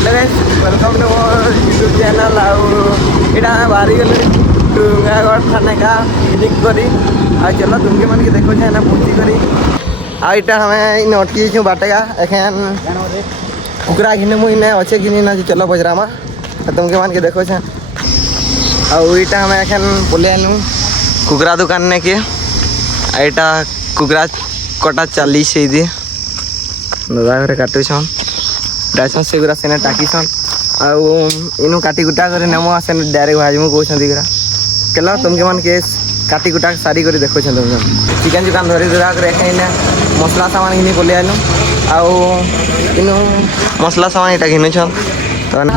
Welcome to more YouTube channel आईटा बाहरी गले डुंगागढ़ थाने का क्लिक करी चलो तुमके मन के देखो ना पहुँची करी आईटा हमें इन अटकी छू बाटेगा एखन कुकरा घिने मुझे अच्छे घिनी ना चलो बजरामा तुमके मन के देखो आईटा हमें एखन बोले आलू कुकरा दुकान ने के आईटा कुकरा कटा चली से दादा घरे काटुछन डायसन से गुरा सेने टाकीसन आउ इनु काटी कुटा करे नमो आसे डायरेक्ट भाजमु कहछन दिगरा केला तुमके मन के काटी कुटा सारी करे देखो छन तुम चिकन दुकान धरी दुरा करे एखने मसला सामान घिनी बोले आनु आउ इनु मसला सामान इटा घिनु छन तो ना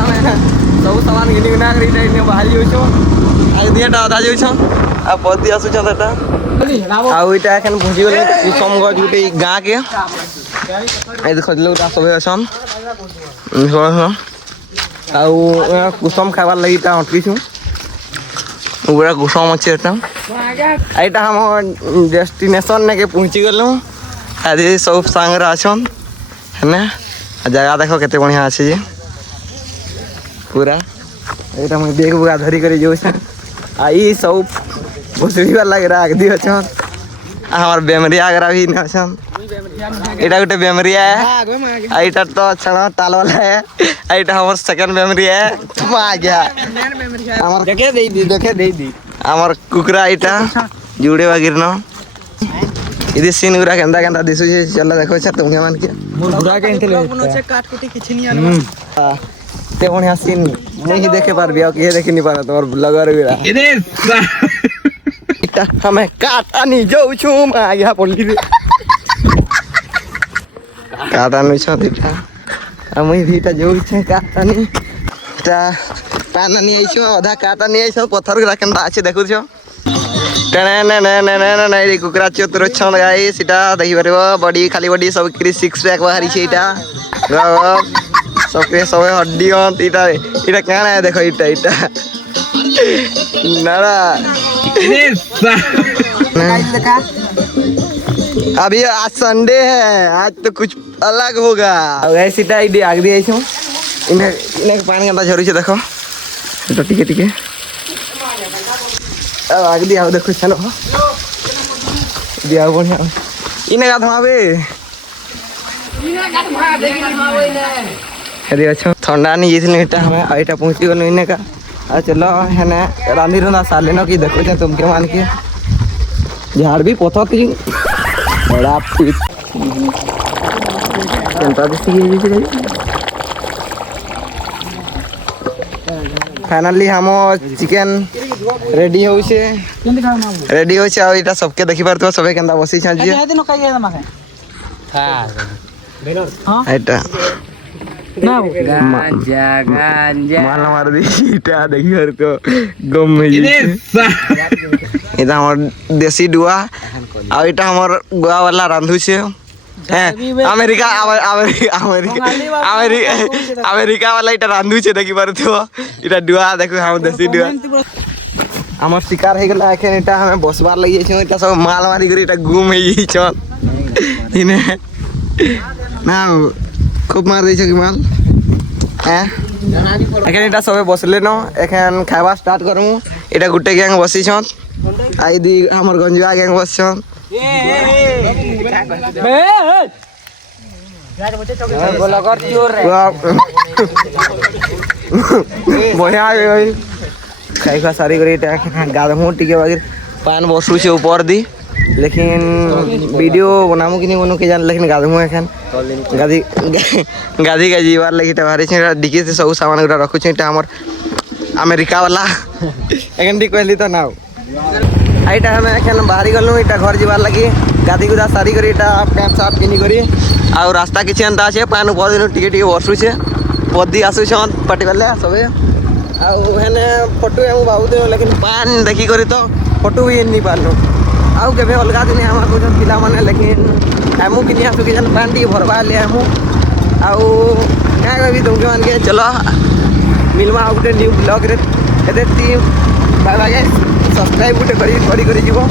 सब सामान घिनी ना करे इटा इने भाजी होछो आ दियाटा आधा जोछन आ पदी आसु छन एटा आउ इटा एखन भुजी गले कुसमगंज गुटे गां के ए देखो लोटा सब असन आउ कुसम खाबार लगी अटकीछू पूरा कुसम अच्छे एटा हम डेस्टिनेशन ने के पहुँची गलु आज सब सांगरा अछन है जगह देखो केते बढ़िया अच्छे जे पूरा एटा मैं बेग बुगा धरी कर जो आई सब बसरी वाला राख दी अछन हमार बेमरिया आगरा भी न अछन एटा गोटे बेमरिया है आईटा तो छड़ा ताल वाला है आईटा हमर सेकंड बेमरिया है तुम आ गया हमर देखे दे दी हमर कुकरा आईटा जुड़े बागिर न इदि सीन गुरा केंदा केंदा दिसु जे चलो देखो छ तुमके मान के मोर गुरा के इंतले कोनो से काट कुटी किछि नि आनो ते बढ़िया सीन नहीं देखे पारबी आ के देखि नि पार तोर ब्लॉगर गुरा इटा हमें काटा नि जाउ छु आ गया पोली रे काटानु छ दिटा आमै दिटा जोइ छ काटानी ता पाना नि आइछ आधा काटा नि आइछ पत्थर गुरा केनता আছে देखु छ टेने ने ने ने ने ने रे कुकरा चतुर छन गाई सीटा देखि परबो बॉडी खाली बॉडी सब क्री सिक्स पैक बाहरी छ इटा सब के सब हड्डी on इटा इटा काना है देखो इटा इटा नारा देखा अभी आज संडे है आज तो कुछ अलग होगा ऐसी टाइड आग दिए इन्हें इन्हें पानी गंदा झरू देखो तो टिके टिके आग दिया देखो चलो दिया बढ़िया इन्हें का धमावे अरे अच्छा ठंडा नहीं जितने इटा हमें आइटा पहुंची गलो इन्हें का आ चलो है ना रांधी रुंदा साले न की देखो छ तुम के मान के झाड़ भी पोथो की बड़ा पीस केनता दिसी जे फाइनली हम चिकन रेडी हो छे आ इटा सबके देखि पारतो सबे केनता बसी छ जे हां इटा ना गांजा गांजा माल मार दी इटा देखि पारतो गम में इटा हमर देसी डुआ आ इटा हमर गोवा वाला रांधु छे अमेरिका अमेरिका वाला इटा रांधु छे देखि पारतो इटा डुआ देखो हम देसी डुआ हमर शिकार हे गेला एखन इटा हमें बसबार लगी छै इटा सब माल मारी कर इटा घूम हे छन इने ना खूब मार दै छ कि माल एखन इटा सबे बसले न एखन खाइबा स्टार्ट करमु इटा गुटे गैंग बसी छन आई दी हमर गंजुआ गैंग बस छन बढ़िया खाई खा सारी करी गाधमु टिके बागिर पान बसु से ऊपर दी लेकिन वीडियो बनामु कि नहीं बनू के जान लेकिन गाधमु एखन गाधी गाधी का जीवार लगी भारी छ डिकी से सब सामान गुरा रखु छ इटा हमर अमेरिका वाला एखन डी कहली तो नाउ आईटा हमें एखन बाहरी गलु इटा घर जीवार लगी गाधी गुदा सारी करी इटा पैंट शर्ट किनी करी आ रास्ता किछि अंता छे पान ऊपर दिन टिके टिके बसु छे पदी आसु छन पाटी वाले सबे आ हेने फोटो हम बाबू दे लेकिन पान देखि करी तो फोटो भी नहीं पालो आउ केबे अलगा दिन हम को पिला माने लेकिन हमु किनी आसु के जन पान टी भरबा ले हमु आउ का कहबी तुमके मान के चलो मिलमा आ गुटे न्यू ब्लॉग रे एते टीम बाय बाय सब्सक्राइब गुटे करी जीवो।